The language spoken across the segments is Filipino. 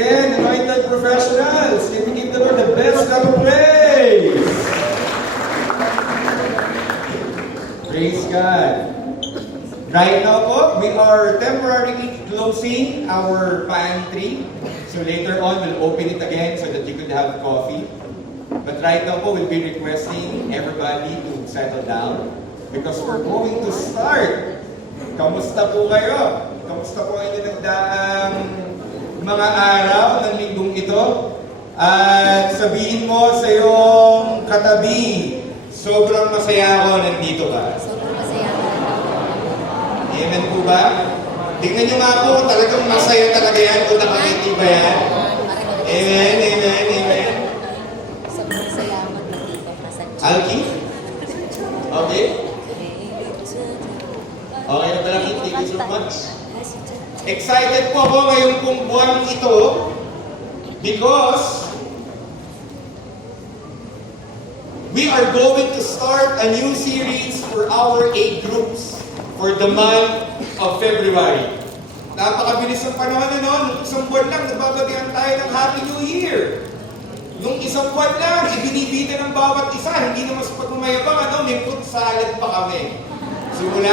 again, anointed professionals, can we give the Lord the best clap of praise? Praise God. Right now po, we are temporarily closing our pantry. So later on, we'll open it again so that you could have coffee. But right now po, we'll be requesting everybody to settle down because we're going to start. Kamusta po kayo? Kamusta po kayo nagdaang mga araw ng linggong ito? At sabihin mo sa iyong katabi, sobrang masaya ako nandito ka. Sobrang masaya ako. Amen po ba? Tingnan nyo nga po, talagang masaya talaga yan kung nakangiti ba yan. Amen, amen, amen. Sobrang masaya ako nandito. Alki? Okay? Okay na pala, thank you so much. Excited po ako ngayong pong buwan ito because we are going to start a new series for our 8 groups for the month of February. Napakabilis ng panahon na nung isang buwan lang, nagbabatihan tayo ng Happy New Year. Nung isang buwan lang, ibinibida ng bawat isa, hindi naman sa pagmamayabang, may fruit salad pa kami. Simula,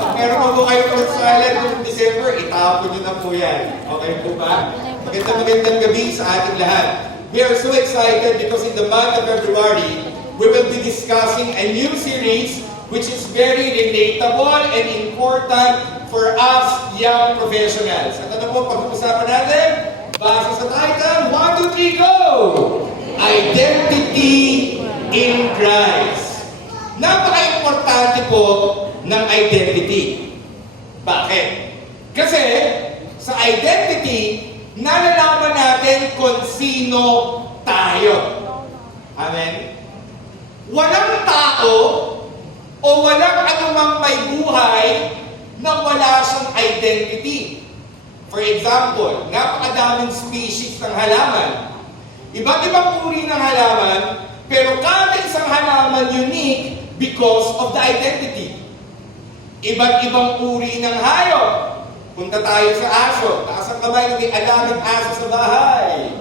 pag meron pa po kayo fruit salad noong December, itapon nyo na po yan. Okay po ba? Magandang gabi sa ating lahat. We are so excited because in the month of February, we will be discussing a new series which is very relatable and important for us young professionals. At ano po pag-uusapan natin? Base sa title, 1, 2, 3, go! Identity in Christ. Napaka-importante po ng identity. Bakit? Kasi sa identity, nalalaman natin kung sino tayo. Amen? Walang tao o walang anumang may buhay na wala siyang identity. For example, napakadaming species ng halaman. Iba't ibang uri ng halaman, pero kada isang halaman unique because of the identity. Iba't ibang uri ng hayop. Punta tayo sa aso. Taas ang kamay na may alagang aso sa bahay.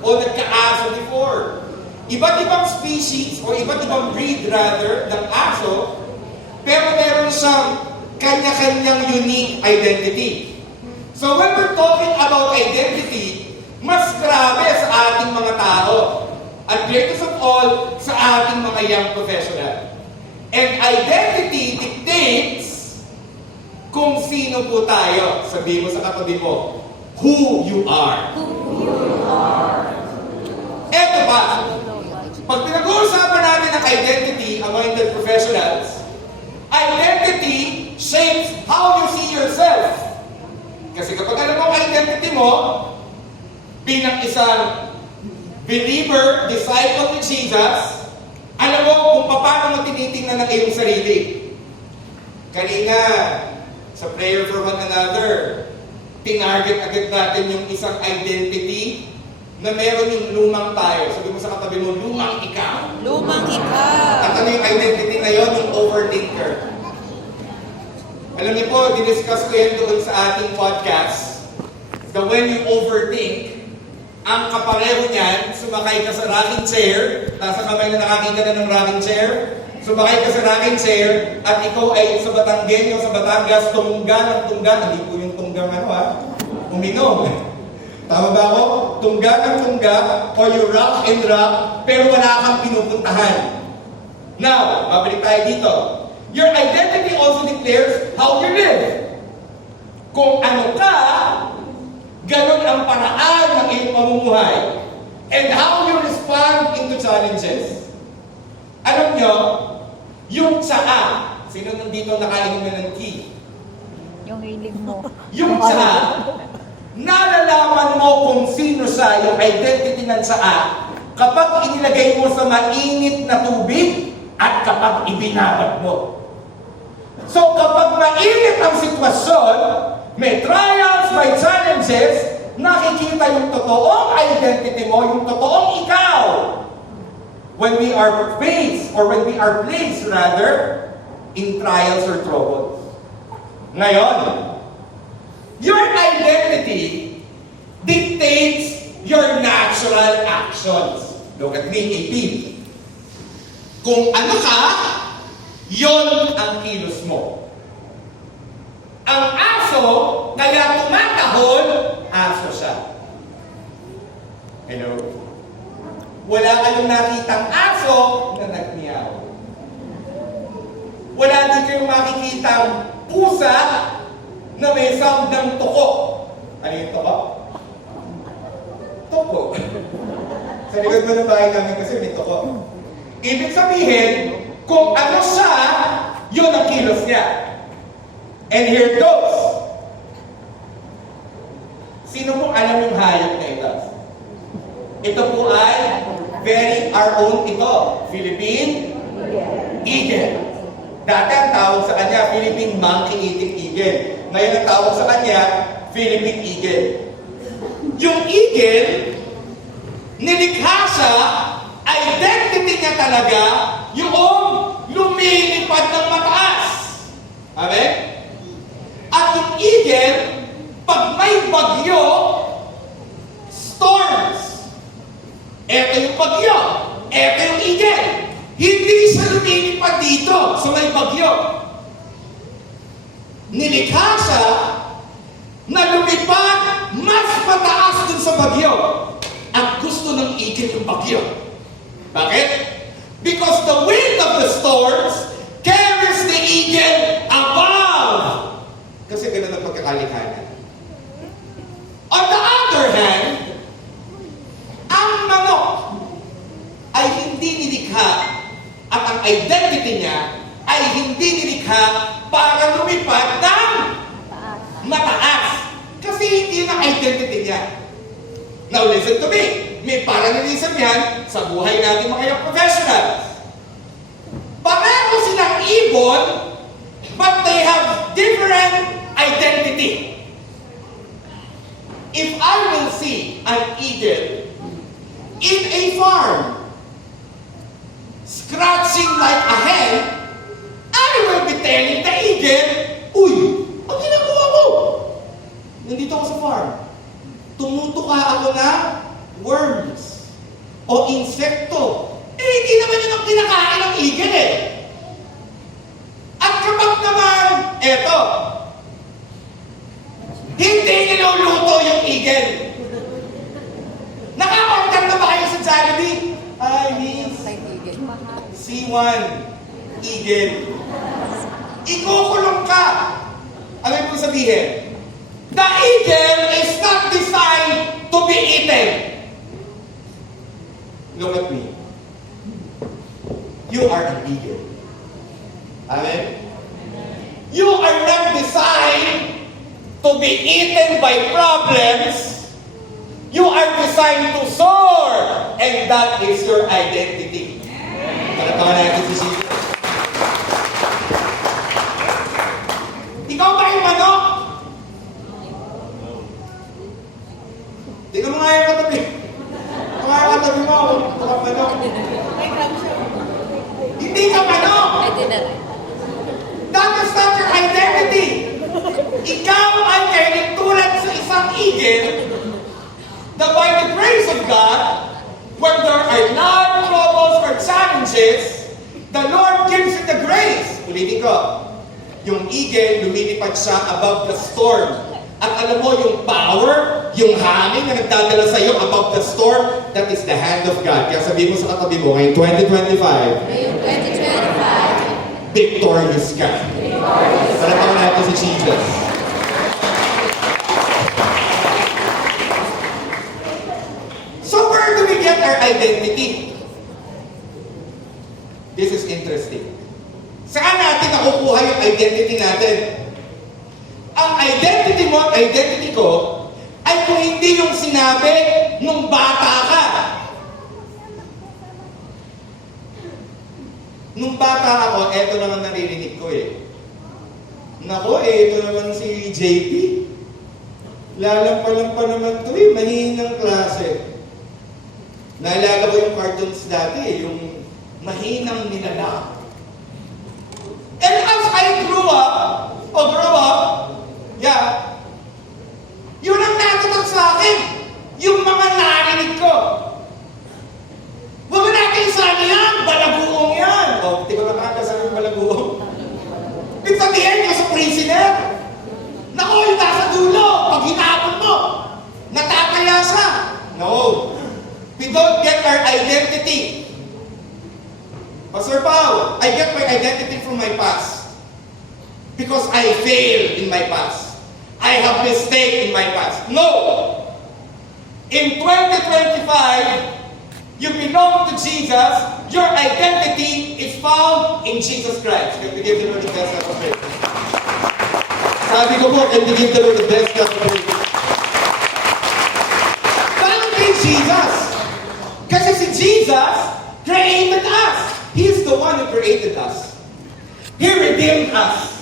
O nagka-aso before. Iba't ibang species o iba't ibang breed rather ng aso, pero meron siyang kanya-kanyang unique identity. So when we're talking about identity, mas grabe sa ating mga tao. At greatest of all, sa ating mga young professional. And identity dictates kung sino po tayo. Sabihin mo sa katabi mo, who you are. Who you are. Eto ba? Pag pinag-uusapan natin ang identity among the professionals, identity shapes how you see yourself. Kasi kapag alam mo ang identity mo, bilang isang believer, disciple ni Jesus, alam mo kung paano mo tinitingnan ang iyong sarili. Kanina, sa prayer for one another, tinarget agad natin yung isang identity na meron yung lumang tayo. Sabi mo sa katabi mo, lumang ikaw. Lumang ikaw. At ano yung identity na yun? Yung overthinker. Alam niyo po, diniscuss ko yan doon sa ating podcast. The when you overthink, ang kapareho niyan, sumakay ka sa rocking chair, nasa kamay na nakakita na ng rocking chair, sumakay ka sa rocking chair, at ikaw ay sa Batanggenyo, sa Batangas, tungga ng tungga, hindi po yung tunggang uminom. Tama ba ako? Tungga ng tungga, o you rock and rock, pero wala kang pinupuntahan. Now, babalik tayo dito. Your identity also declares how you live. Kung ano ka, ganon ang paraan ng iyong pamumuhay and how you respond into challenges. Alam nyo, yung tsaa, sino nandito nakainom na ng tea? Yung hilig mo. Yung tsaa, nalalaman mo kung sino siya, yung identity ng tsaa, kapag inilagay mo sa mainit na tubig at kapag ibinabad mo. So kapag mainit ang sitwasyon, may trials, may challenges, nakikita yung totoong identity mo, yung totoong ikaw. When we are faced, or when we are placed rather, in trials or troubles. Ngayon, your identity dictates your natural actions. Look at me, 18. Kung ano ka, yon ang kilos mo. Ang aso, kaya tumatahol, aso siya. Hello? Wala kayong nakitang aso na nagmiyaw. Wala din kayong makikitang pusa na may sound ng tuko. Ano yung tuko? Tuko. Sa likod mo ng bahay namin kasi may tuko. Ibig sabihin, kung ano siya, yun ang kilos niya. And here it goes. Sino po alam yung hayop na ito? Ito po ay very our own ito. Philippine eagle. Dati ang tawag sa kanya, Philippine monkey-eating eagle. Ngayon ang tawag sa kanya, Philippine eagle. Yung eagle, nilikha siya, identity niya talaga, yung lumilipad ng mataas. Amen? At yung eagle, pag may bagyo, storms. Eto yung bagyo. Eto yung eagle. Hindi siya lumilipad dito sa may bagyo. Nilikha siya na lumipad mas mataas dun sa bagyo. At gusto ng eagle yung bagyo. Bakit? Because the wind of the storms carries the eagle above. Kasi ganun ang pagkakalikhanan. On the other hand, ang manok ay hindi nilikha at ang identity niya ay hindi nilikha para lumipad ng mataas. Kasi hindi na identity niya. Now listen to me. May parallelism yan sa buhay natin mga young professionals. Pareho silang ibon, but they have different identity. If I will see an eagle in a farm scratching like a hen, I will be telling the eagle, "Uy, ang ginagawa mo? Nandito ako sa farm. Tumutuka ako na worms o insekto. Eh, hindi naman yun ang kinakain ng eagle eh. At kapag naman, eto, hindi niluluto yung eagle. Naka-order na ba kayo sa Jollibee? Ay, miss. C1, eagle. Ikukulong ka. Ano yung sabihin? The eagle is not designed to be eaten. Look at me. You are an eagle. Amen? You are not designed to be eaten by problems. You are designed to soar. And that is your identity. Palatawa natin si Jesus. Ikaw ba yung manok? Tingnan mo nga yung katabi. Mga katabi mo, mga manok. Hindi ka manok! That is not your identity. Ikaw ay kayanin tulad sa isang eagle na by the grace of God, when there are life troubles or challenges, the Lord gives you the grace. Ulitin ko. Yung eagle, lumilipad siya above the storm. At alam mo, yung power, yung hangin na nagdadala sa iyo above the storm, that is the hand of God. Kaya sabihin mo sa katabi mo, ngayong 2025, victorious ka. Palatawa natin si Jesus. So where do we get our identity? This is interesting. Saan natin nakukuha yung identity natin? Ang identity mo at identity ko ay kung hindi yung sinabi nung bata ka. Nung bata ako, eto naman naririnig ko eh. Nako, eto naman si JP. Lalampa-lampa naman to eh, mahinang klase. Naalala ko yung cartoons dati eh, yung mahinang nilalang. And as I grew up, yun ang natutok sa akin. Yung mga identity. Pastor Pao, I get my identity from my past. Because I failed in my past. I have mistake in my past. No! In 2025, you belong to Jesus. Your identity is found in Jesus Christ. Can we give the Lord the best of praise? Sabi ko po, can we give the Lord the best of praise? Found in Jesus. Kasi si Jesus created us. He is the one who created us. He redeemed us.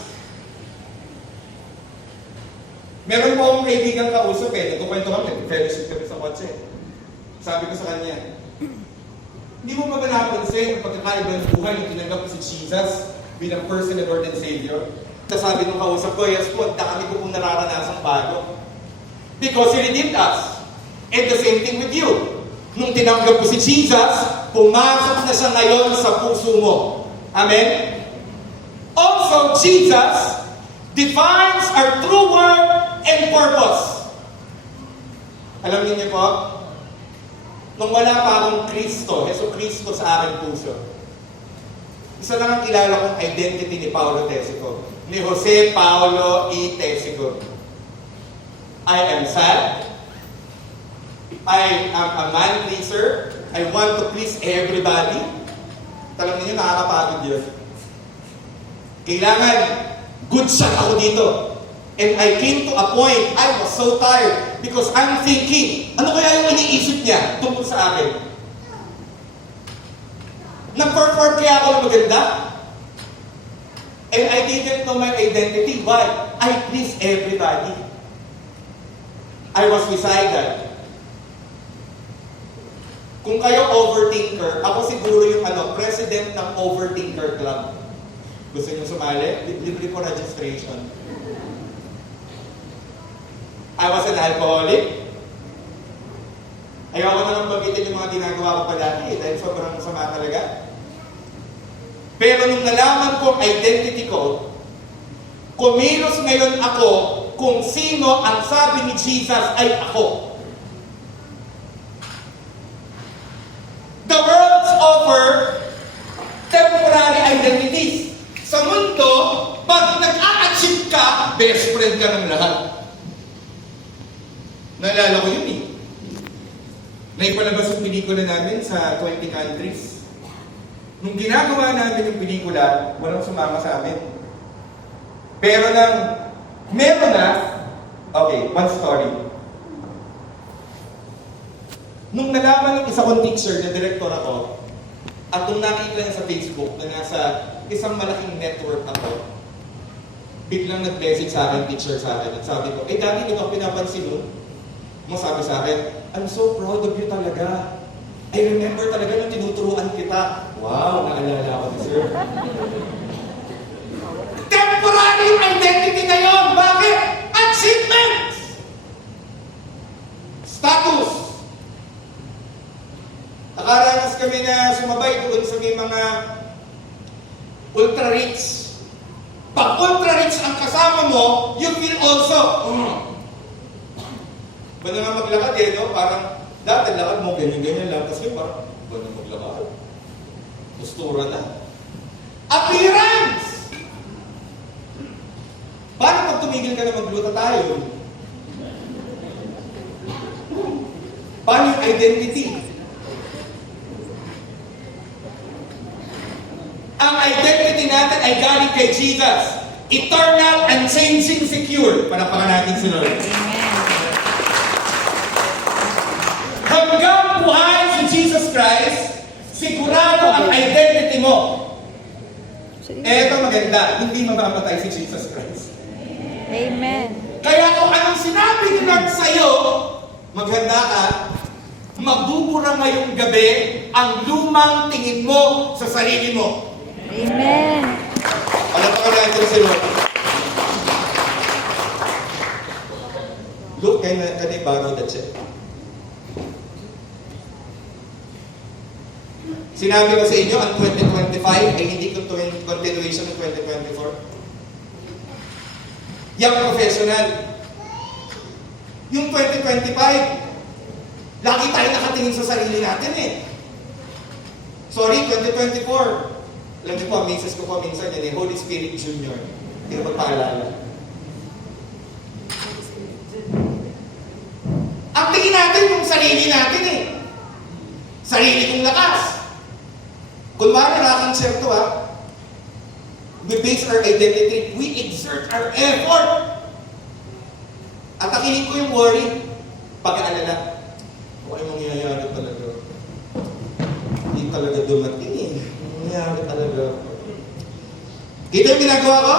Meron po akong kaibigan kausap nagkukwento kami, fellowship kami sa kotse. Sabi ko sa kanya, hindi mo ba napansin ang pagkakaiba ng buhay nung tinanggap ko si Jesus bilang personal Lord and Savior? Tapos sabi nung kausap ko, yes po, ang dami ko pong nararanasang bago. Because He redeemed us. And the same thing with you. Nung tinanggap ko si Jesus, pumasok na siya ngayon sa puso mo. Amen? Also, Jesus defines our true worth and purpose. Alam niyo po, nung wala pa akong Kristo, Heso Kristo sa aking puso, isa lang ang kilala kong identity ni Paulo Tesico, ni Jose Paulo E. Tesico. I am sad. I am a man pleaser. I want to please everybody. Talang ninyo, nakakapagod yun. Kailangan good shot ako dito. And I came to a point, I was so tired because I'm thinking, ano kaya yung iniisip niya tungkol sa akin? Nag-perform kaya ako maganda? And I didn't know my identity. Why? I please everybody. I was suicidal. Kung kayo overthinker, ako siguro yung president ng Overthinker Club. Gusto niyo sumali? Libre po registration. I was an alcoholic. Ayoko na lang bagitin yung mga ginagawa ko palagi dahil sobrang sama talaga. Pero nung nalaman ko ang identity ko, kumilos ngayon ako kung sino ang sabi ni Jesus ay ako. The world's offer temporary identities. Sa mundo, pag nag-a-achieve ka, best friend ka ng lahat. Naalala ko yun Naipalabas yung pelikula namin sa 20 countries. Nung ginagawa namin yung pelikula, walang sumama sa amin. Pero meron na, okay, one story. Nung nalaman ng isa kong teacher na director ako, at nung nakita niya sa Facebook na nasa isang malaking network ako, biglang nag-message sa akin, teacher sa akin, at sabi ko, dati hindi ko pinapansin nun. Sabi sa akin, I'm so proud of you talaga. I remember talaga nung tinuturuan kita. Wow, naalala ko ni sir. Temporary yung identity ngayon. Bakit? Achievement! Status. Nakaranas kami na sumabay doon sa may mga ultra-rich. Pag ultra-rich ang kasama mo, you feel also, ba na nga maglakad no? Parang, dati lakad mo, ganyan-ganyan lang. Tapos parang, ba na maglakad? Postura na. Appearance! Paano pag tumigil ka na magluta tayo? Paano yung identity? Ang identity natin ay galing kay Jesus. Eternal, unchanging, secure. Panapakan natin si Lord. Hanggang buhay si Jesus Christ, sigurado ang identity mo. Eto maganda, hindi mamamatay si Jesus Christ. Amen. Kaya kung anong sinabi ni Lord sa'yo, maghanda ka, magbubura ngayong gabi ang lumang tingin mo sa sarili mo. Amen. Palapakan natin si Lord. Look, can I borrow the check? Sinabi ko sa inyo, ang 2025 ay hindi continuation ng 2024. Young professional. Yung 2025, lagi tayo nakatingin sa sarili natin Sorry, 2024. Alam niyo po, ang misis ko po minsan yan, Holy Spirit Junior. Hindi ko magpaalala. Ang tingin natin yung sarili natin eh. Sarili kong lakas. Kunwari, nakakonsepto ha. We base our identity. We exert our effort. At akilin ko yung worry. Pag-aalala. Okay, mangyayari talaga. Hindi talaga dumating eh. Mangyayari talaga. Kita yung ginagawa ko?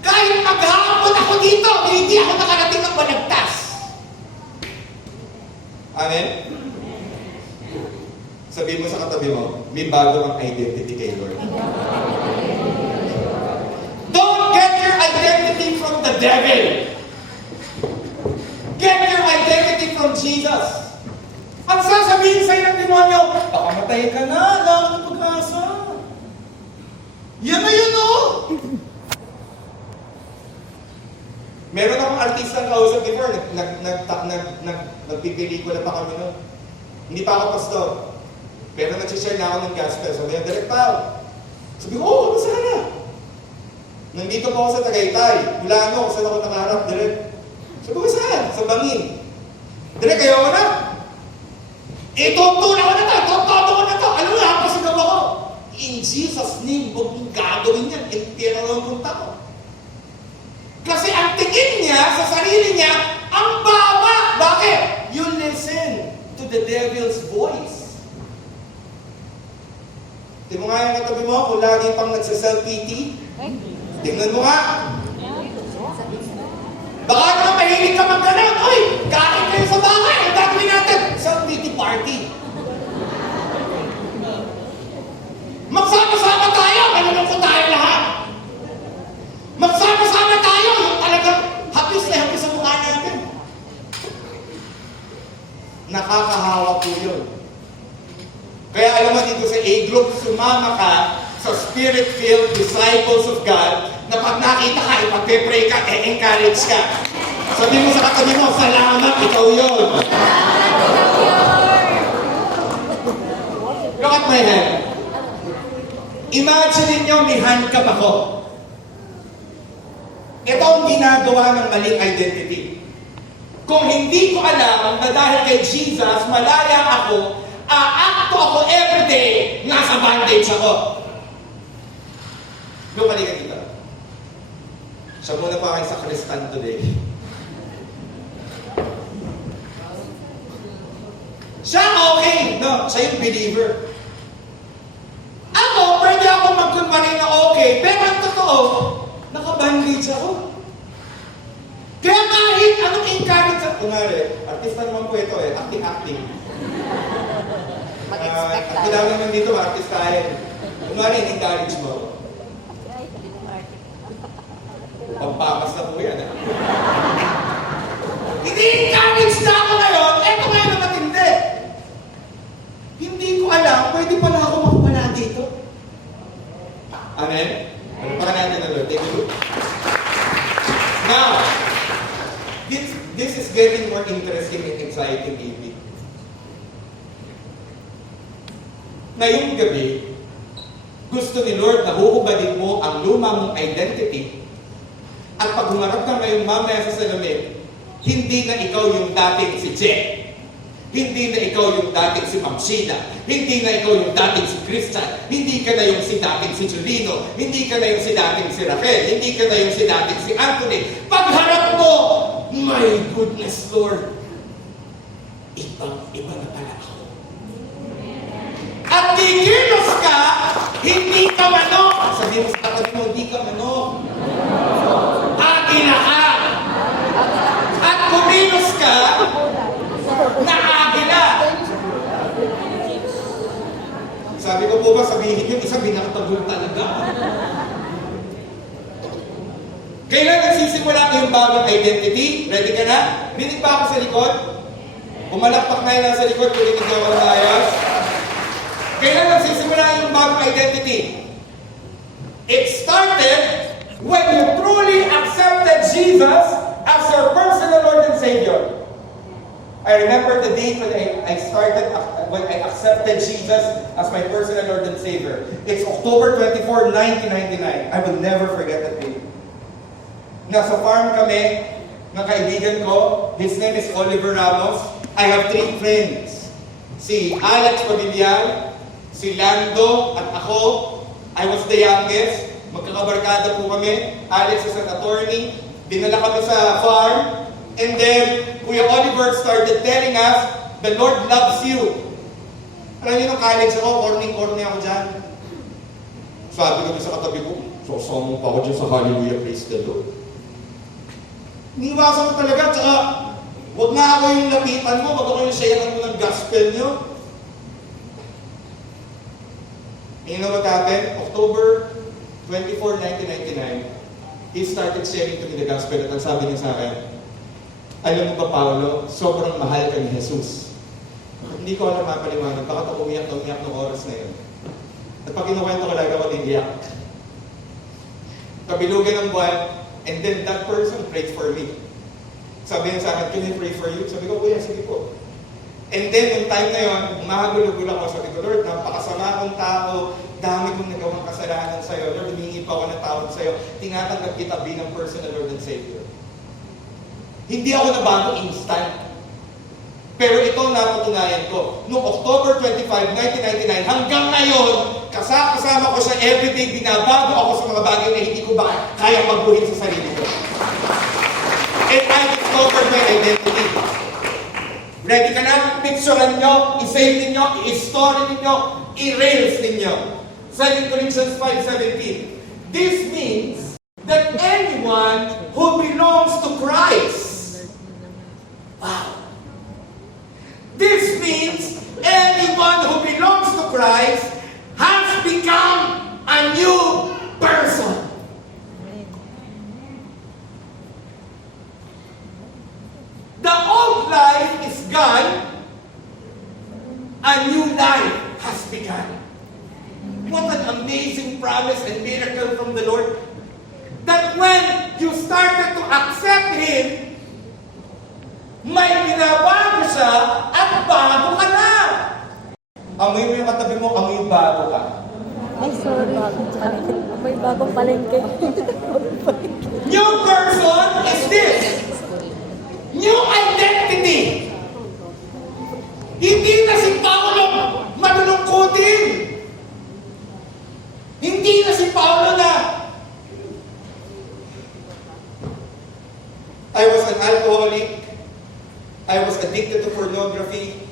Kahit maghapon ako dito, hindi ako nakarating ng balagtas. Amen? Sabihin mo sa katabi mo, may bago ang identity kay Lord. Don't get your identity from the devil. Get your identity from Jesus. Ang sasabihin sa'yo ng demonyo, pakamatay ka na, wala kang pag-asa. Yan na yun, oh! Meron akong artista kausap before, nagpipelikula pa kami noon. Hindi pa ako pastor. Pero nag-share na ako ng gospel. Sabi niya, direct pa. Sabi ko, ano sana? Nandito po ako sa Tagaytay. Wala ako, saan ako nakaharap, direct. Sabi ko, saan? Sa Bangin. Direct, ayaw ko na. Tutulak ko na to, tutodo ko na to. Alam mo, hapasigaw ako. In Jesus' name, huwag mong gagawin yan. Tira lang ang punta ko. Kasi ang tingin niya, sa sarili niya, ang baba. Bakit? You listen to the devil's voice. Tingnan mo nga yung katabi mo, kung lagi pang nagsa-self-pity. Tingnan mo nga. Baka naman mahilig ka mag-ganon. Uy, kain kayo sa bahay. Ang gagawin natin, self-pity party. Magsama-sama tayo. Ganun ko tayo lahat. Magsama-sama tayo. Yung talagang hapis na hapis sa mukha natin. Nakakahawa po yun. Kaya alam mo dito sa A-group, sumama ka sa Spirit-filled disciples of God na pag nakita ka, ipag-pray ka, encourage ka. Sabi mo sa katabi mo, salamat, ikaw yun. Look at my hand. Imagine ninyo, may handcuff ako. Ito ang ginagawa ng maling identity. Kung hindi ko alam na dahil kay Jesus, malaya ako, aakto ako everyday, nasa bandage ako. Lumali ka dito. Siya muna pa kayo sa Kristan today. Siya okay, no? Siya yung believer. Ako, pwede ako magkunwari na okay, pero ang totoo, naka-bandage ako. Kaya kahit anong encourage sa... Kunwari, artista naman po ito eh, acting. At kailangan naman dito, artistahin. Kunwari, in-encourage mo. Pampakas na po yan, ha? Hindi encourage na ako ngayon, eto ngayon na matindi. Hindi ko alam, pwede pala ako makapala dito. Amen? Ano pa natin na Lord? Take a look. Now, this is getting more interesting and exciting, AP. Ngayong gabi, gusto ni Lord na huhubadin mo ang luma mong identity at pag humarap ka ngayong mamaya sa salamin, hindi na ikaw yung dating si Jack. Hindi na ikaw yung dating si Ma'am Sheila. Hindi na ikaw yung dating si Christian. Hindi ka na yung si dating si Julino. Hindi ka na yung si dating si Raquel. Hindi ka na yung si dating si Anthony. Pagharap mo, my goodness Lord, ibang-iba na pala ako. At dikilos ka, hindi ka manok. Sabi mo sa katabi mo, hindi ka manok. Agila ka. At kumilos ka, naagila. Sabi ko po ba, sabihin yung isa binakatagol talaga. Kailan nagsisimula yung bagong identity? Ready ka na? Binig pa ako sa likod? Pumalakpak na yun sa likod, tulinig na walang ayos. Kailan nagsisimula yung bagong identity? It started when you truly accepted Jesus as your personal Lord and Savior. I remember the date when I accepted Jesus as my personal Lord and Savior. It's October 24, 1999. I will never forget that day. Nasa farm kami ng kaibigan ko. His name is Oliver Ramos. I have 3 friends. Si Alex Pabilian, si Lando, at ako. I was the youngest. Magkakabarkada po kami. Alex is an attorney. Dinala kami sa farm. And then, Kuya Oliver started telling us, the Lord loves you. Alam niyo, nung college ako, corny ako dyan. Sabi ko sa katabi ko, sasama pa ako dyan sa Hallelujah, praise the Lord. Iniwasan ko talaga, tsaka, huwag na ako yung lapitan mo, wag ako yung sharean mo ng gospel nyo. And you know what happened? October 24, 1999, he started sharing to me the gospel at ang sabi niya sa akin, alam mo ba, Paolo, sobrang mahal ka ni Jesus. Hindi ko alam mapaliwanag, bakit ako umiyak ng oras na yun. At pag kinukwento ko lagi ako naiiyak. Kabilugan ng buwan, and then that person prayed for me. Sabi niya sa akin, can I pray for you? Sabi ko, kuya, sige po. And then, yung time na yun, mahagulugul ako. Sabi ko, Lord, napakasama akong tao, dami kong nagawang kasalanan sa'yo. Lord, humingi pa ako ng tawad sa'yo. Tinatanggap kita bilang personal Lord and Savior. Hindi ako nabago instant. Pero ito ang napatunayan ko. Noong October 25, 1999, hanggang ngayon, kasama ko siya everyday, binabago ako sa mga bagay na hindi ko ba kaya magbuhin sa sarili ko. And I discovered my identity. Ready ka na? Picturean nyo, i-save ninyo, i-story ninyo, i-rails ninyo. 2 Corinthians 5:17. This means that anyone who belongs to Christ. Wow. This means anyone who belongs to Christ has become a new person. The old life is gone. A new life has begun. What an amazing promise and miracle from the Lord. That when you started to accept Him, may binabago siya at bago ka na. Amoy mo yung katabi mo, amoy bago ka. Ay, sorry. May bagong palengke. New person is this. New identity. Hindi na si Paulo malulungkutin. Hindi na si Paulo na I was an alcoholic. I was addicted to pornography.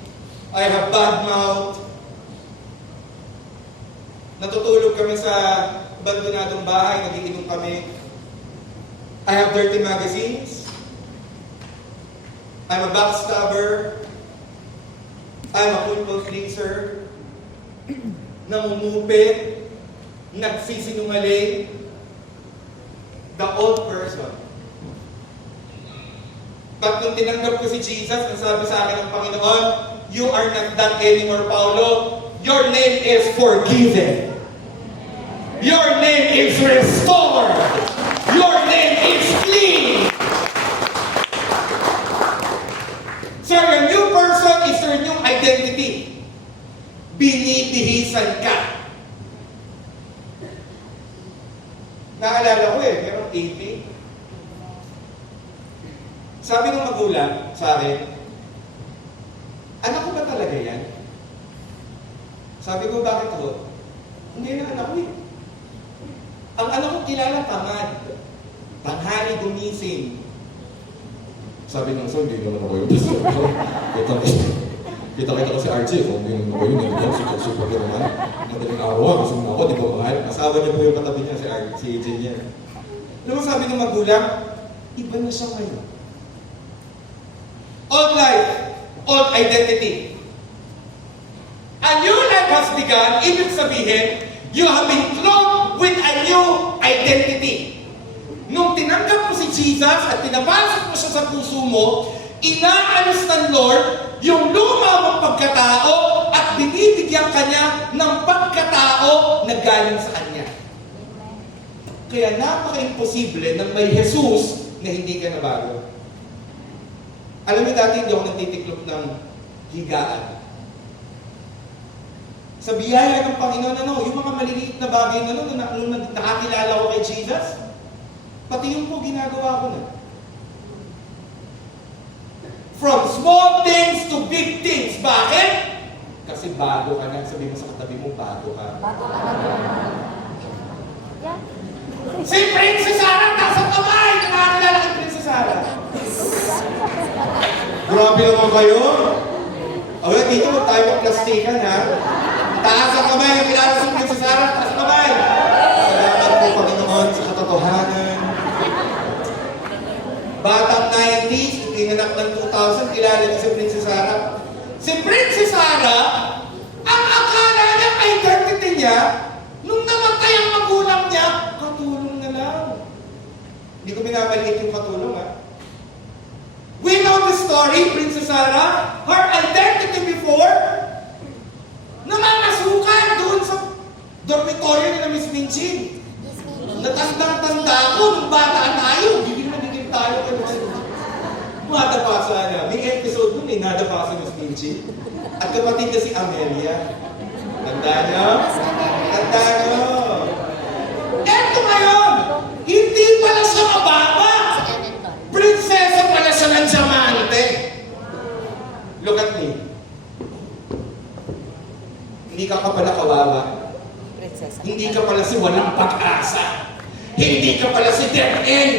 I have bad mouth. Natutulog kami sa abandonadong bahay, nagiinom kami. I have dirty magazines. I'm a backstabber. I'm a people pleaser. Namumupit. Nagsisinungaling. The old person. Pag nung tinanggap ko si Jesus, ang sabi sa akin ng Panginoon, you are not that anymore, Paulo. Your name is forgiven. Your name is restored. Your name is clean. So your new person is your new identity. Binibihisan ka. Naalala ko merong 80. Sabi ng magulang sa akin, anak ko ba talaga yan? Sabi ko, bakit ako? Hindi na anak ko Ang anak ko kilala tamad. Tanghali gumising. Sabi ng son, hindi naman ako yun. Kita ko si RJ, kung yung ako yun, super ka naman. Madaling araw, gusto mo ako, di ko mahal. Asawa niya po yung katabi niya, si AJ niya. Alam mo, sabi ng magulang, iba na siya ngayon. Old life, old identity. A new life has begun, ibig sabihin, you have been clothed with a new identity. Nung tinanggap mo si Jesus at pinapasok mo siya sa puso mo, inaalis ng Lord yung luma mong pagkatao at binibigyan ka niya ng pagkatao na galing sa Kanya. Kaya napaka-imposible na may Jesus na hindi ka nabago. Alam niyo dati hindi ako nagtitiklop ng higaan. Sa biyaya ng Panginoon, yung mga maliliit na bagay na nung nakakilala ko kay Jesus, pati yung po ginagawa ko na. From small things to big things. Bakit? Kasi bago ka na. Sabi mo sa katabi mo, bago ka. Yeah. Si Princess Sarah, nasa kamay! Nakakilala kay Princess Sarah. Grabe naman kayo. Okay, dito mo tayo magplastikan, ha? Taas ang kamay, yung kilala si Princess Sarah, taas ang kamay. Salamat po, Panginoon, sa katotohanan. Batang 90s, itinganak ng 2000, kilala niyo si Princess Sarah. Si Princess Sarah, ang akala niya, identity niya, nung namatay ang magulang niya, katulong na lang. Hindi ko binabaliit yung katulong, ha? We know the story, Princess Sarah. Her identity before, namamasukan doon sa dormitorio ni na Miss Minchin. Natandang-tanda ko, nung bata tayo, bigil na bigil tayo kay Miss Minchin. Madapa sana. May episode nun nadapa si Miss Minchin. At kapatid niya si Amelia. Tanda niyo? Tanda niyo? Eto ngayon, hindi pala siya mababa. Prinsesa pala siya ng diamante. Look at me. Hindi ka pala kawawa. Hindi ka pala si walang pag-asa. Hindi ka pala si dead end.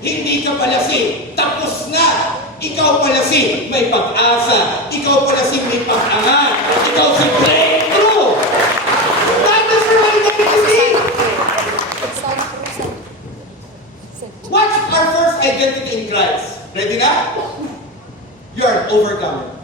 Hindi ka pala si tapos na. Ikaw pala si may pag-asa. Ikaw pala si may pag-angat. Ikaw si breakthrough. That is your identity. What's our first identity in Christ? Ready na? You are an overcomer.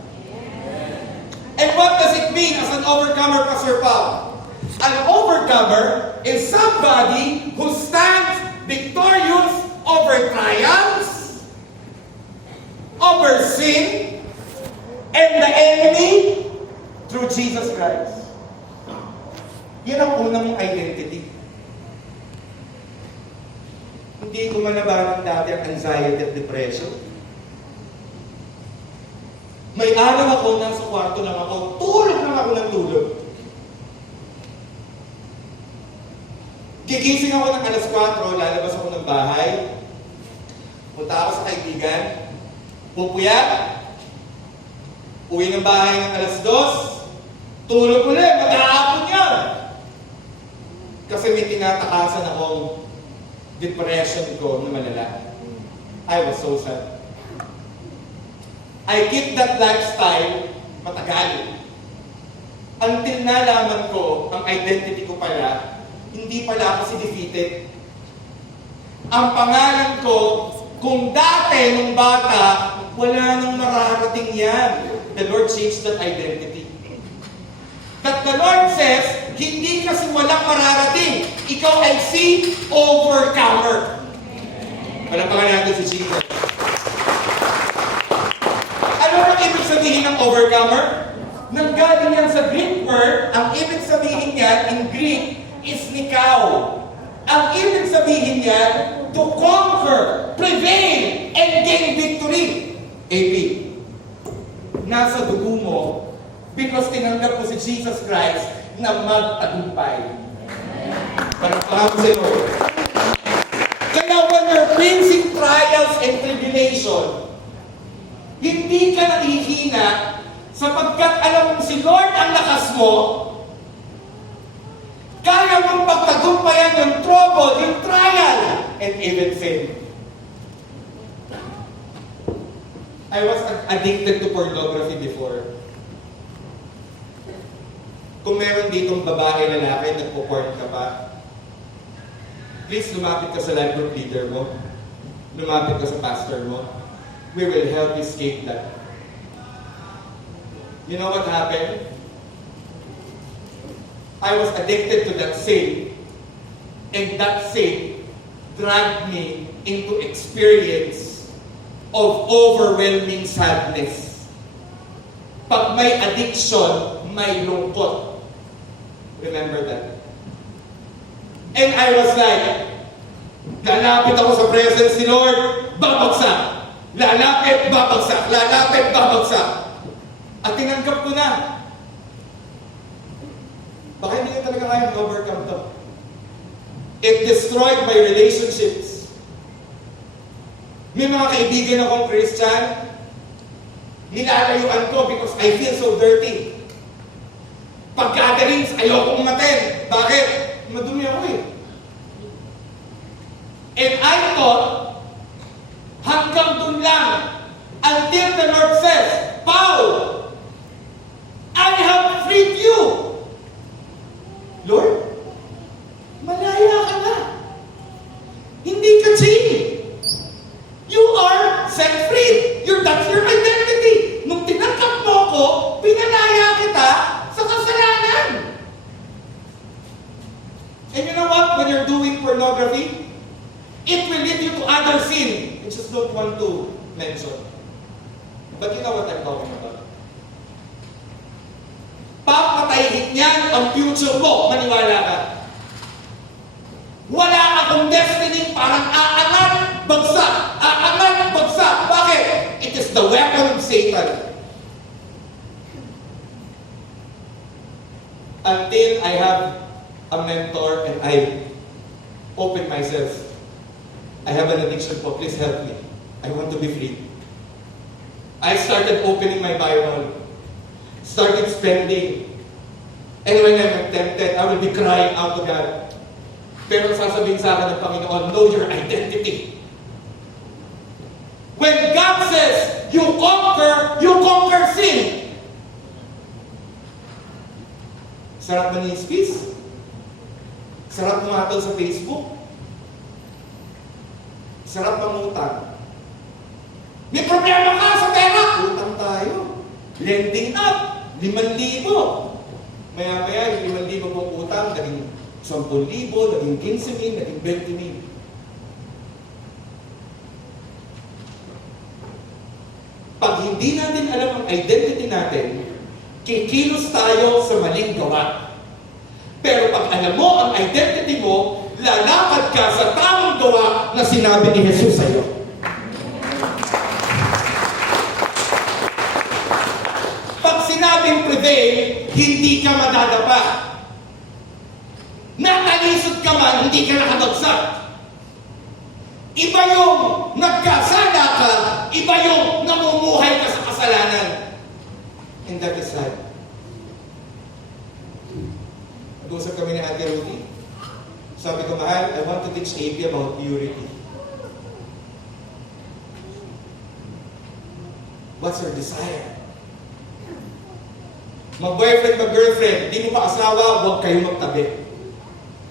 And what does it mean as an overcomer, Pastor Paul? An overcomer is somebody who stands victorious over trials, over sin, and the enemy through Jesus Christ. Yan ang unang mong identity. Hindi ko malabanan dati ang anxiety at depression. May araw ako, nasa kwarto lang ako, tulog lang ako ng tulog. Gigising ako ng alas 4, lalabas ako ng bahay, punta ako sa kaibigan, pupuyat, uwi ng bahay ng alas 2, tulog ulit, mag-aapon yan. Kasi may tinatakasan akong depression ko na malala. I was so sad. I keep that lifestyle matagal. Until nalaman ko, ang identity ko pala, hindi pala ako si defeated. Ang pangalan ko, kung dati nung bata, wala nang mararating yan. The Lord changed that identity. That the Lord says, hindi kasi walang mararating. Ikaw ay si overcomer. Walang pangalan natin si Jesus. Ano ang ibig sabihin ng overcomer? Nanggaling yan sa Greek word, ang ibig sabihin niyan in Greek is nikao. Ang ibig sabihin niyan, to conquer, prevail, and gain victory. AP, nasa dugo mo, because tinanggap mo si Jesus Christ na magtagumpay. Parang pangako sa Lord. Kaya when you're facing trials and tribulation, hindi ka nahihina sapagkat alam mo si Lord ang lakas mo, kaya mong pagtagumpayan yung trouble, yung trial, and even sin. I was addicted to pornography before. Kung meron ditong babae, lalaki, nagpo-porn ka pa, please lumapit ka sa life group leader mo. Lumapit ka sa pastor mo. We will help you escape that. You know what happened? I was addicted to that sin. And that sin dragged me into experience of overwhelming sadness. Pag may addiction, may lungkot. Remember that. And I was like, lalapit ako sa presence ni Lord, babagsak. Lalapit, babagsak. Lalapit, babagsak. At tinanggap ko na. Baka hindi ko talaga kaya overcome to. It destroyed my relationships. May mga kaibigan akong Christian, nilalayuan ko because I feel so dirty. Pag gatherings, ayokong umaten. Bakit? Madumi ako eh. And I thought, hanggang dun lang, until the Lord says, Paul, I have freed you. Lord, malaya ka na. Hindi ka chained. You are set free. That's your identity. Nung tinanggap mo ko, pinalaya kita sa kasalanan. And you know what? When you're doing pornography, it will lead you to other sin. I just don't want to mention. But you know what I'm talking about. Papatayin niyan ang future mo. Maniwala ka. Wala akong destiny parang aangat, bagsak. Aangat, bagsak. Bakit? It is the weapon of Satan. Until I have a mentor and I open myself. I have an addiction po. Please help me. I want to be free. I started opening my Bible. Started spending. And when I'm tempted, I will be crying out to God. Pero sasabihin sa akin ng Panginoon, know your identity. When God says, you conquer sin. Sarap manisipis. Sarap tumatol sa Facebook. Sarap mangutang. May problema ka sa pera. Utang tayo. Lending up. 5,000. Maya-maya, yung 5,000 mong utang, naging 10,000, naging 15,000, naging 20,000. Pag hindi natin alam ang identity natin, kikilos tayo sa maling gawa. Pero pag alam mo ang identity mo, lalakad ka sa tamang gawa na sinabi ni Jesus sa iyo. Pag sinabing prevail, hindi ka madadapa. Natalisod ka man, hindi ka nakabagsak. Iba yung nagkasala ka, iba yung namumuhay ka sa kasalanan. And that is sad. Nag-usap kami ni Ate Rudy. Sabi ko, mahal, I want to teach AP about purity. What's your desire? Mag-boyfriend, mag-girlfriend, di mo pa asawa, huwag kayo magtabi.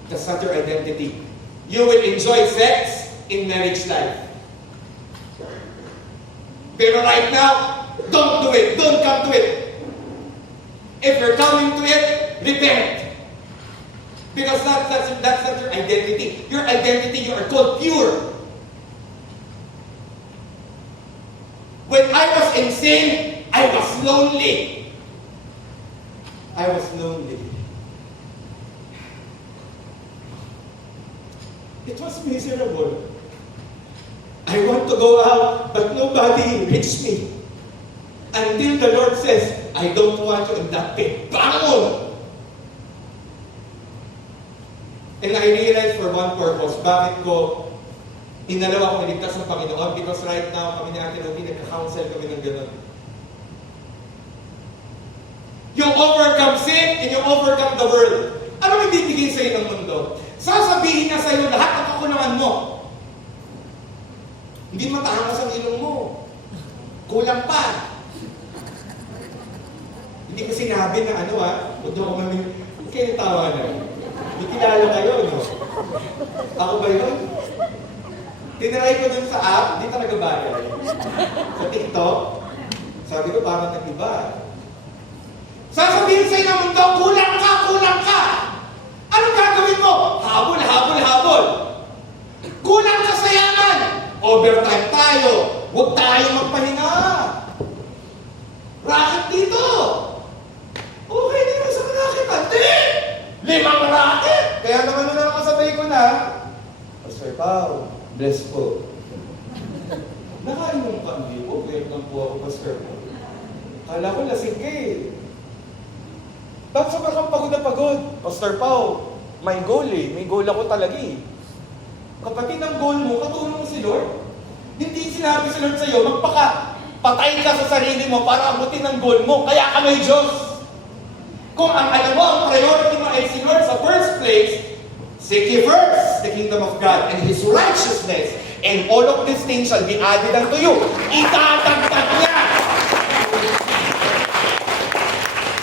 That's not your identity. You will enjoy sex in marriage life. Pero right now, don't do it. Don't come to it. If you're coming to it, repent. Because that's not your identity. Your identity, you are called pure. When I was in sin, I was lonely. I was lonely. It was miserable. I want to go out, but nobody reached me. Until the Lord says, I don't want you in that pit. Bangon! And I realized for one purpose, bakit ko inalaw ako iligtas ng Panginoon? Because right now, kami ni Ate Ruby, nagka-counsel kami ng gano'n. You overcome sin and you overcome the world. Ano ibibigay sa'yo ng mundo? Sasabihin niya sa'yo lahat ng kakulangan mo. Hindi matahangas ang ilong mo. Kulang pa. Hindi ko sinabi na huwag niyo ako huwag kayo tawa na. Hindi kilala kayo, no? Ako ba yun? Tinaray ko dun sa app, hindi talaga bagay. Sa TikTok, sabi ko parang nag-iba. Sasabihin sa'yo ng mundo, kulang ka, kulang ka! Anong gagawin mo? Habol, habol, habol! Kulang ka sa yaman! Overtime tayo! Huwag tayo magpahinga! Racket dito! Okay, di ba sa racket? Hindi! 5 racket! Kaya naman nung nakasabay ko na, Pastor Pao, bless po. Nakainom ka, hindi po. Pwede lang po ako, Pastor po. Kala ko lasing ka eh. Bakit sobrang kang pagod na pagod? Pastor Pao, may goal eh. May goal ako talaga eh. Kapatid, ang goal mo, katulong mo si Lord. Hindi sinabi si Lord sa'yo, magpaka-patay ka sa sarili mo para abutin ang goal mo. Kaya ka may Diyos. Kung ang alam mo, ang priority mo ay si Lord sa first place, seek ye first the kingdom of God and His righteousness, and all of these things shall be added unto you. Itatagtag niya!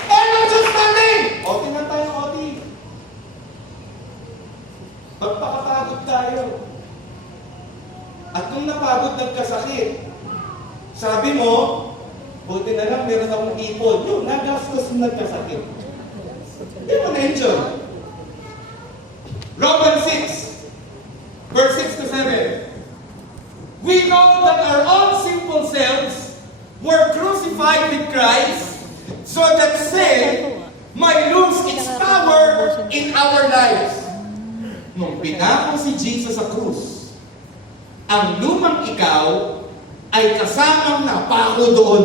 And not just nothing! O, tingnan tayo, Oti. Magpakapagod tayo. At kung napagod, nagkasakit, sabi mo, buti na lang meron akong ipon. Yun, nagastos mo nagkasakit. Hindi mo na-enjoy. Romans 6, verse 6 to 7. We know that our own sinful selves were crucified with Christ so that sin might lose its power in our lives. Nung pinako si Jesus sa krus, ang lumang ikaw ay kasamang napako doon.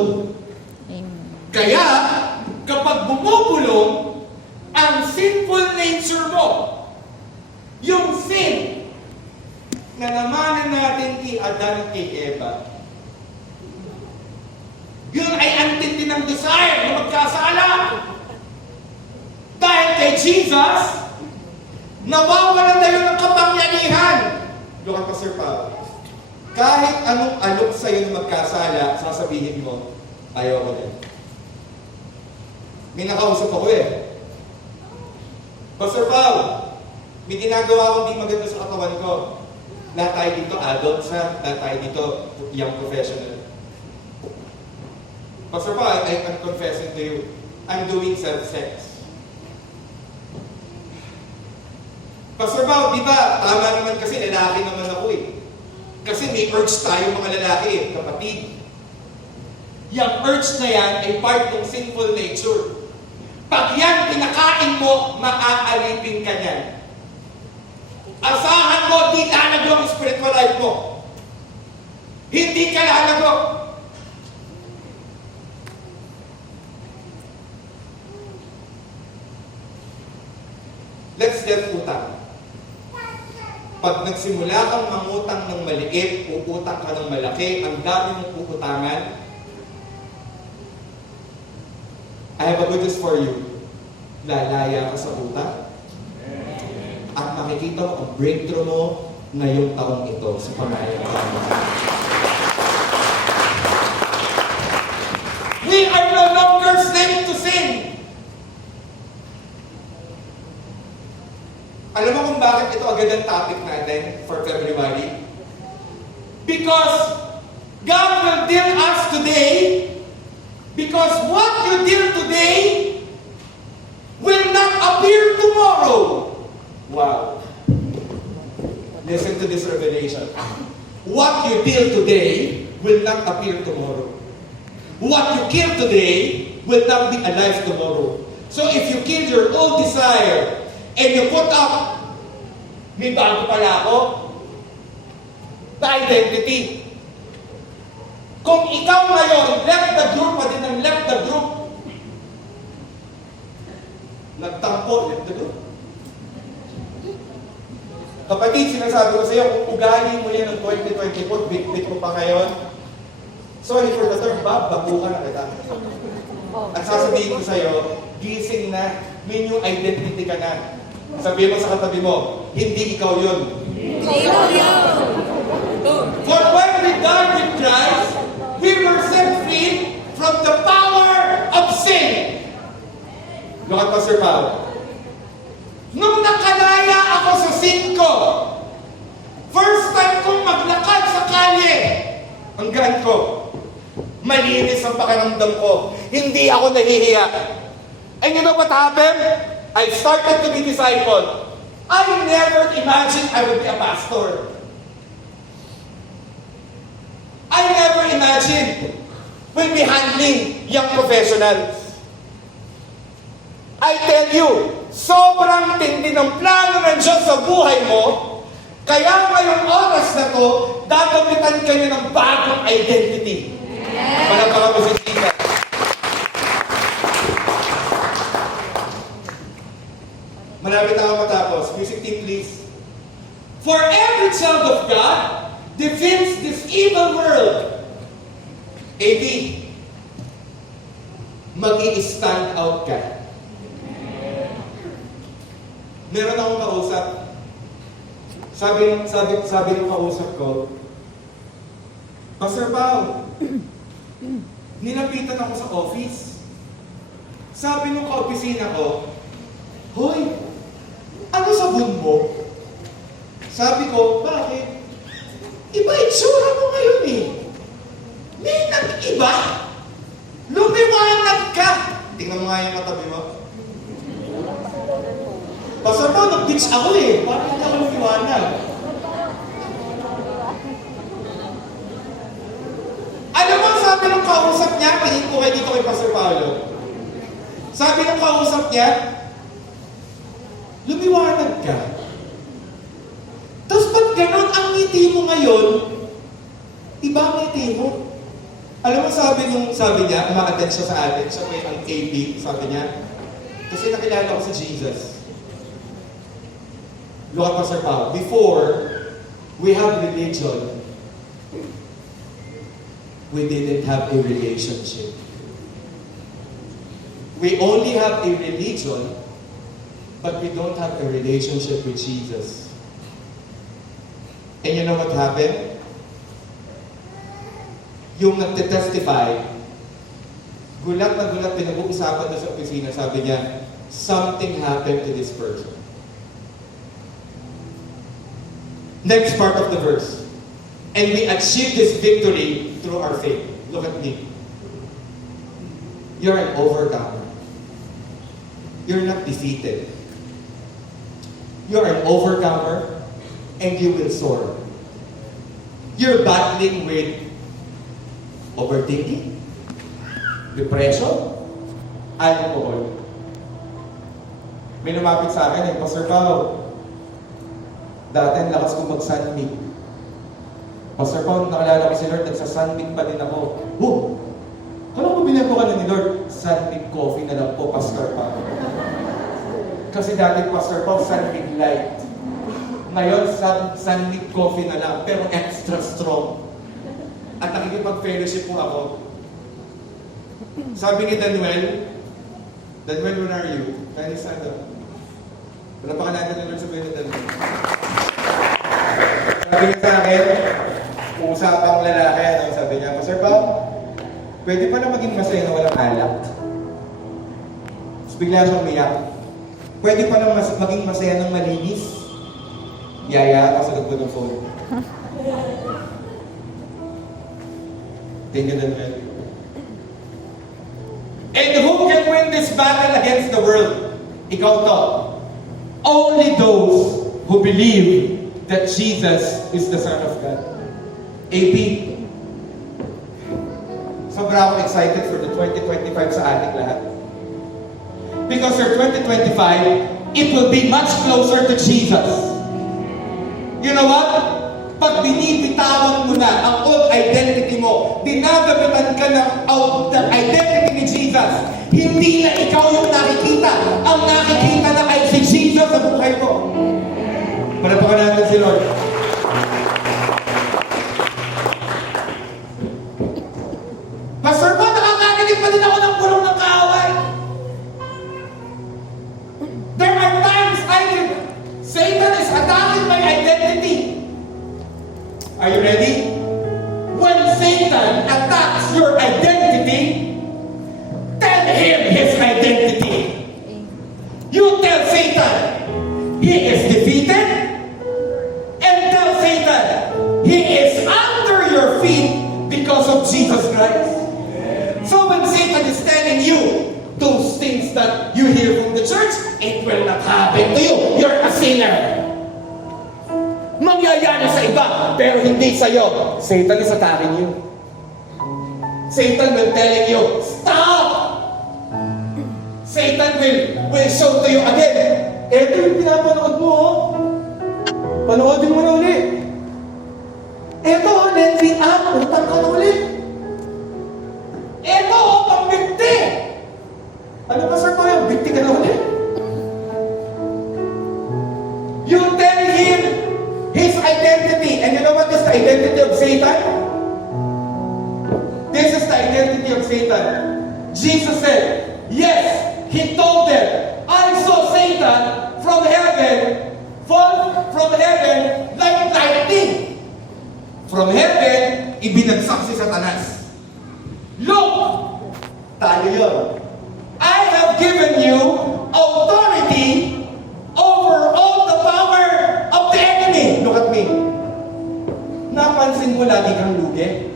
Kaya, kapag bumubulong ang sinful nature mo, yung sin na namanan natin kay Adan at kay Eva, yun ay antindi ng desire na magkasala. Dahil kay Jesus, nawawalan tayo ng kapangyarihan. Look at Pastor Pao. Kahit anong alok sa'yo na magkasala, sasabihin mo, ayaw ko din. May nakausap ako eh. Pastor Pao, may ginagawa akong di maganda sa katawan ko. Lahat tayo dito adults ha, lahat tayo dito young professional. Pastor Pao, I'm confessing to you, I'm doing self-sex. Pastor Pao, di ba, tama naman kasi lalaki naman ako eh. Kasi may urge tayo mga lalaki eh, kapatid. Yung urge na yan ay part ng sinful nature. Pag yan pinakain mo, maaalipin ka niyan. Asahan mo, di lalago ang spiritual life mo. Hindi ka lalago. Let's get utang. Pag nagsimula kang mangutang ng maliit, uutang ka ng malaki, ang dami mong uutangan, I have a good news for you. Lalaya ka sa utang. At makikita mo ang breakthrough mo ngayong taong ito sa pamayaman mo. We are no longer slaves to sin. Alam mo kung bakit ito agad ang topic natin for February? Because God will deal us today. Because what you deal today will not appear tomorrow. Wow. Listen to this revelation. What you deal today will not appear tomorrow. What you kill today will not be alive tomorrow. So if you kill your old desire and you put up, may bago pala ako, the identity. Kung ikaw ngayon, left the group, pati nang left the group, nagtampo, left the group. Kapatid, sinasabi ko sa iyo, kung ugali mo yan ng 2024, bit mo pa ngayon, sorry for the term, babukan na kita. At sasabihin ko sa iyo, gising na, may new identity ka na. Sabihin mo sa katabi mo, hindi ikaw yun. For when we died with Christ, we were set free from the power of sin. Look at Pastor Pao. Nung nakalaya ako sa sin ko, first time kong maglakad sa kalye, ang gaan ko, malinis ang pakiramdam ko. Hindi ako nahihiya. And you know what happened? I started to be discipled. I never imagined I would be a pastor. I never imagined we'll be handling young professionals. I tell you, sobrang tindi ng plano ng Diyos sa buhay mo, Kaya ngayong oras na to, dadamitan kayo ng bagong identity. Palakpakan mo si Jesus. Malapit ako matapos. Music team, please. For every child of God defeats this evil world. AB, mag-i-stand out ka. Meron akong kausap. Sabi ng kausap ko, Pastor Pao, nilapitan ako sa office. Sabi nung ka-opisina ko, Hoy, ano sabon mo? Sabi ko, bakit? Iba itsura mo ngayon eh. May nag-iba. Lumiwanag ka. Tingnan mo nga yung katabi mo. Pastor Pao, nag-ditch ako eh. Parang hindi ako lumiwanag. Alam mo, sabi ng kausap niya, tingin ko kayo dito kay Pastor Paolo. Sabi ng kausap niya, lumiwanag ka. Tapos ba't ganon ang ngiti mo ngayon, iba ang ngiti mo? Alam mo, sabi niya, umaattend siya sa atin, siya may ang AP, sabi niya, kasi nakilala ko si Jesus. Look at Pastor Paolo. Before we have religion, we didn't have a relationship. We only have a religion, but we don't have a relationship with Jesus. And you know what happened? Yung nagtitestify, gulat na gulat, pinag-uusapan doon sa opisina, sabi niya, something happened to this person. Next part of the verse. And we achieve this victory through our faith. Look at me. You're an overcomer. You're not defeated. You're an overcomer and you will soar. You're battling with overthinking, depression, alcohol. May lumapit sa akin, Pastor Pao, dati ang lakas ko mag-sunmig. Pastor Pao, nakalala ko si Lord, nagsa-sunmig pa din ako. Kala ko binento ka na ni Lord, sunmig coffee na lang po, Pastor Pao. Kasi dati, Pastor Pao, sunmig light. Ngayon, sunmig coffee na lang, pero extra strong. At nakikipag-fellowship po ako. Sabi ni Daniel, where are you? Can you stand up? Wala pa ka natin na Lord sa buhay ni Daniel. Sabi niya sa akin, usapang lalaki, sabi niya, Pastor Pao, pwede pa na maging masaya na walang alak. Tapos bigla siyang umiyak. Pwede pa na maging masaya ng malinis. Yaya, kasagot ko ng phone. Thank you, Daniel. And who can win this battle against the world? Ikaw to. Only those who believe that Jesus is the Son of God. AP, sobra akong excited for the 2025 sa ating lahat. Because your 2025, it will be much closer to Jesus. You know what? Pag binibitawan mo na ang old identity mo, dinagamitan ka ng the identity ni Jesus, hindi na ikaw yung nakikita. Ang nakikita na ay si Jesus sa buhay mo. Panapakan natin si Lord. Pastor pa, nakakarinig pa din ako ng bulong ng kaaway. There are times Satan is attacking my identity. Are you ready? When Satan attacks your identity, tell him his identity. You tell Satan he is defeated, and tell Satan he is under your feet because of Jesus Christ. So when Satan is telling you those things that you hear from the church, it will not happen to you. You're a sinner. Mangyayari sa iba, pero hindi sa'yo. Satan is attacking you. Satan will telling you, stop! Satan will show to you again. Ito yung pinapanood mo, Panoodin mo na uli. Eto, lensing up, utang ka na uli. Eto, pambigti. Ano ba sir ko yung bigti ka na uli? You tell him his identity. And you know what is the identity of Satan? This is the identity of Satan. Jesus said, yes, he told them, I saw Satan from heaven, fall from heaven like lightning. From heaven, ibinagsak si Satanas. Look! Tayo yun. I have given you authority over all the power of the enemy. Look at me. Napansin mo lagi kang lugi?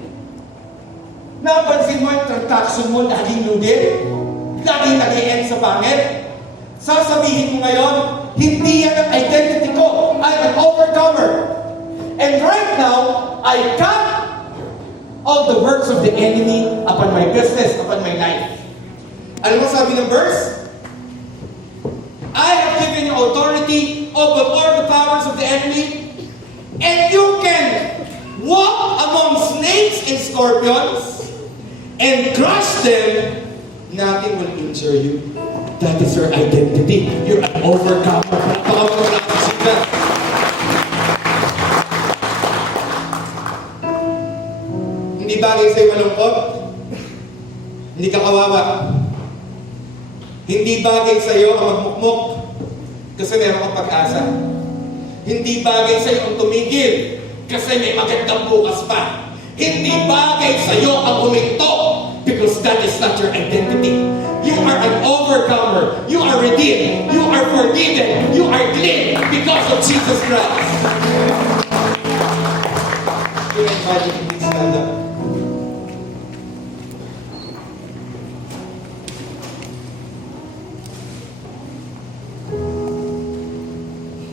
Napansin mo yung transaction mo laging lugi? Laging nag-i-end sa pangit? Sasabihin mo ngayon, hindi yan ang identity ko. I'm an overcomer. And right now, I cut all the works of the enemy upon my business, upon my life. Ano mo sabi ng verse? I have given you authority over all the powers of the enemy, and you can walk among snakes and scorpions and crush them. Nothing will injure you. That is your identity. You're an overcomer. Palakpakan mo lang sa sikat. Hindi bagay sa'yo malungkot. Hindi ka kawawa. Hindi bagay sa'yo ang magmukmok kasi meron kang pag-asa. Hindi bagay sa'yo ang tumigil kasi may magandang bukas pa. Hindi bagay sa'yo ang huminto because that is not your identity. You are an overcomer. You are redeemed. You are forgiven. You are clean because of Jesus Christ. Can I invite you to please stand up?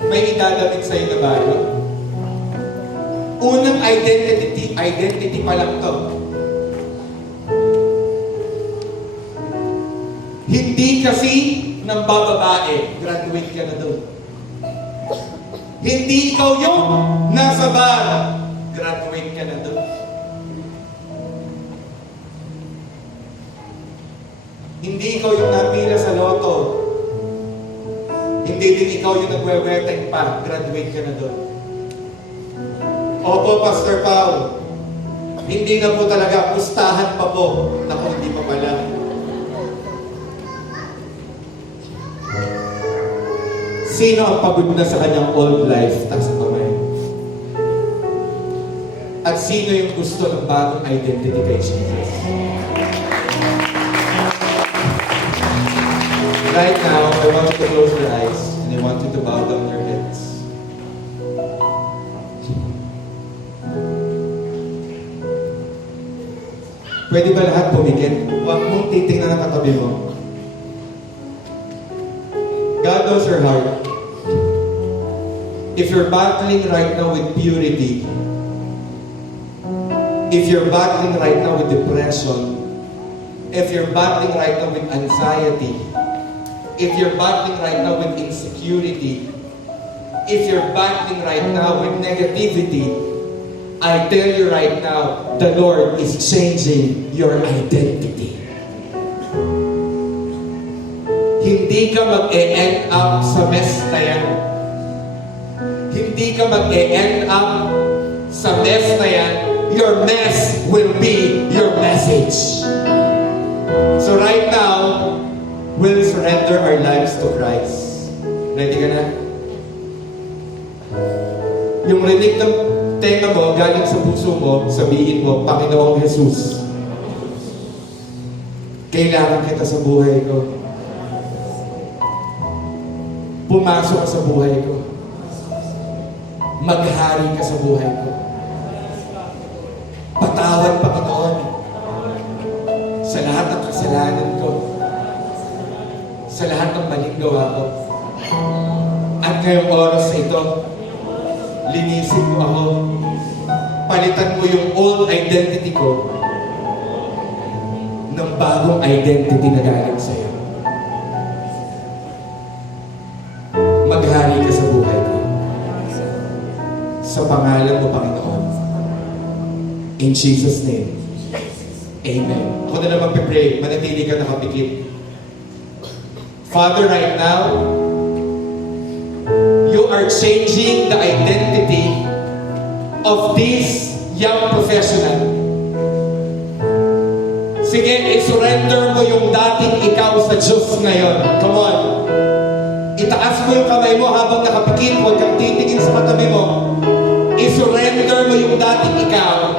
May idadamit sa'yo na bago. Unang identity pa lang to. Hindi kasi ng bababae, graduate ka na doon. Hindi ikaw yung nasa bar, graduate ka na doon. Hindi ikaw yung napila sa loto, hindi din ikaw yung nagweweteng pa, graduate ka na doon. Opo, Pastor Paul, hindi na po talaga, pustahan pa po. Naku, hindi pa pala. Sino ang pagod na sa kanyang old life? Taas ang kamay. At sino yung gusto ng bagong identity kay Jesus? Right now, I want you to close your eyes and I want you to bow down your heads. Pwede ba lahat pumikit? Huwag mong titingnan ang katabi mo. God knows your heart. If you're battling right now with purity, if you're battling right now with depression, if you're battling right now with anxiety, if you're battling right now with insecurity, if you're battling right now with negativity, I tell you right now, the Lord is changing your identity. Hindi ka mag-e-end up sa mess na yan. Hindi ka mag-e-end up sa mess na yan. Your mess will be your message. So right now, we'll surrender our lives to Christ. Ready ka na? Yung rinig ng tenga mo, galing sa puso mo, sabihin mo, Panginoong Jesus, kailangan kita sa buhay ko. Pumasok ka sa buhay ko. Maghari ka sa buhay ko. Patawad, Panginoon, sa lahat ng kasalanan ko, sa lahat ng maling gawa ko. At ngayong oras na ito, linisin mo ako. Palitan mo yung old identity ko ng bagong identity na galing sa'yo. Maghari ka sa buhay ko. sa pangalan mo, Panginoon. In Jesus' name. Amen. Ako na lang magpipray. Manatili ka nakapikit. Father, right now, you are changing the identity of this young professional. Sige, i-surrender mo yung dating ikaw sa Diyos ngayon. Come on. Itaas mo yung kamay mo habang nakapikit. Huwag kang titingin sa katabi mo. I-surrender mo yung dating ikaw.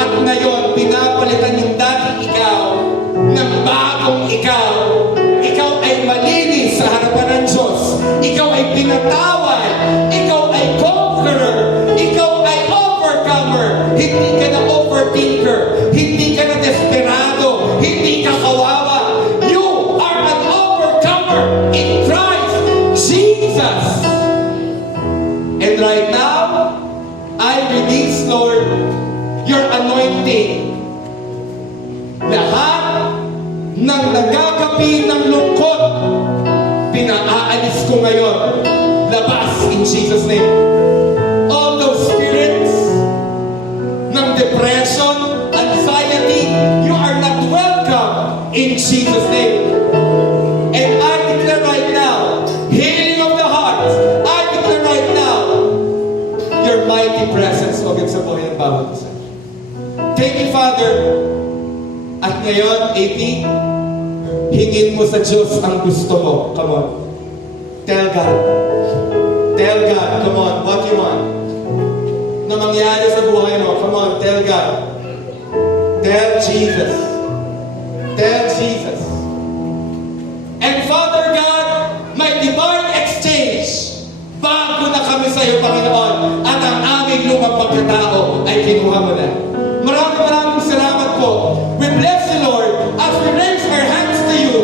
At ngayon, pinapalitan yung dating ikaw ng bagong ikaw. Ikaw ay malinis sa harapan ng Diyos. Ikaw ay pinatawad. Ikaw ay conqueror. Ikaw ay overcomer. Hindi ka na overthinker. Hindi ka na desperado. Hindi ka kawawa. You are an overcomer in Christ Jesus. And right now, I release, Lord, your anointing. Lahat ng nagagapi ng lungkot, pinaalis ko ngayon. Labas in Jesus' name. All those spirits ng depression, anxiety, you are not welcome in Jesus' name. And I declare right now, healing of the heart. I declare right now, your mighty presence, O God, sa buhay ng bawat isa. Thank you, Father. At ngayon, AP, hingin mo sa Diyos ang gusto mo. Come on. Tell God. Tell God, come on, what you want. Na mangyari sa buhay mo. Come on, tell God. Tell Jesus. Tell Jesus. And Father God, may divine exchange. Bago na kami sa iyo, Panginoon, at ang aming lumang pagkatao ay kinuha mo na. Maraming salamat po. We bless you, Lord, as we raise our hands to you.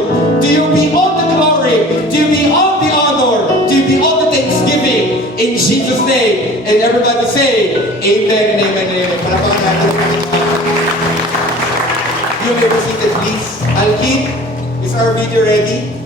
To you be all the glory, to you be all the honor, to you be all the thanksgiving. In Jesus' name. And everybody say, Amen and Amen and Amen. Parapakan natin. You may be seated, please. Alkin, is our video ready?